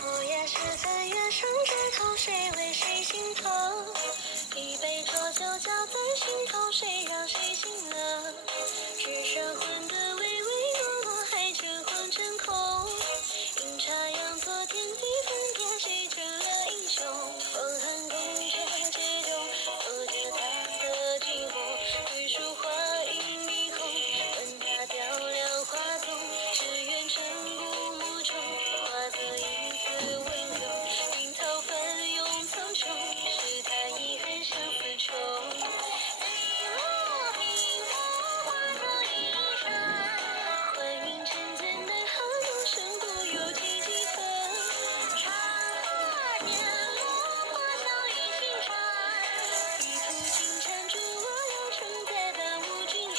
我也是在月上枝头，谁为谁心疼？一杯浊酒浇在心头，谁让谁醒了？只剩魂的唯唯诺诺，还真晃真空。阴差阳错，天地分别，谁成了英雄？风寒宫阙之中，我觉他的寂寞。玉树花影霓虹，问他雕梁画栋，只愿晨古暮中，化作一丝温柔。冰涛翻涌苍穹，是他遗恨相思愁。碧落冰落，化作一山，幻影沉醉奈何梦，身不由己几分。长河渐落，花笑与星辰，一途金蝉逐我流程，再伴无君臣。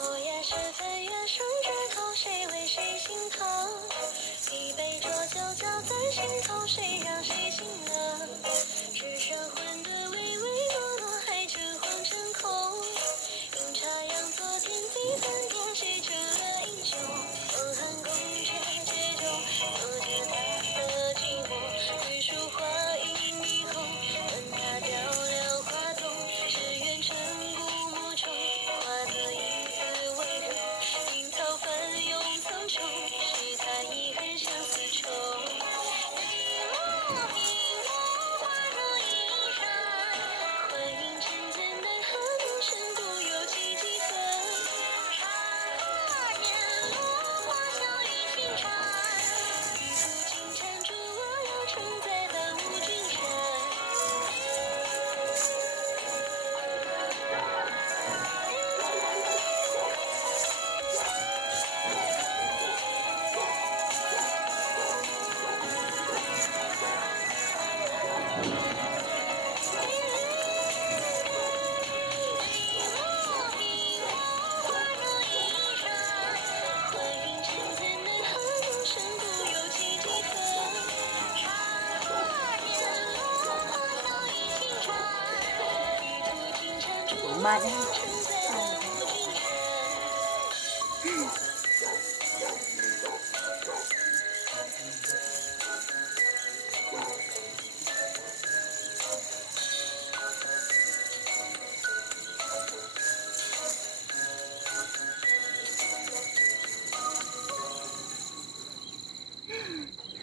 我也是在月上枝头，谁为谁心疼？一杯浊酒浇在心头，谁让谁醒了？只剩魂的唯唯诺诺，还真晃真空。阴差阳错，天地分别，谁成了英雄？风寒宫阙之中，我觉他的寂寞。玉树花影霓虹，问他雕梁画栋，只愿晨古暮中，化作一丝温柔。冰涛翻涌苍穹，是他遗恨相思愁。碧落冰落，化作一山，幻影沉醉奈何梦，身不由己几分。长河渐落，花笑与星辰，一途金蝉逐我流程，再伴无君臣。碧落冰落，化作一山，幻影沉醉奈何梦，身不由己几分。长河渐落，花笑与星辰，一途金蝉逐我流程，再伴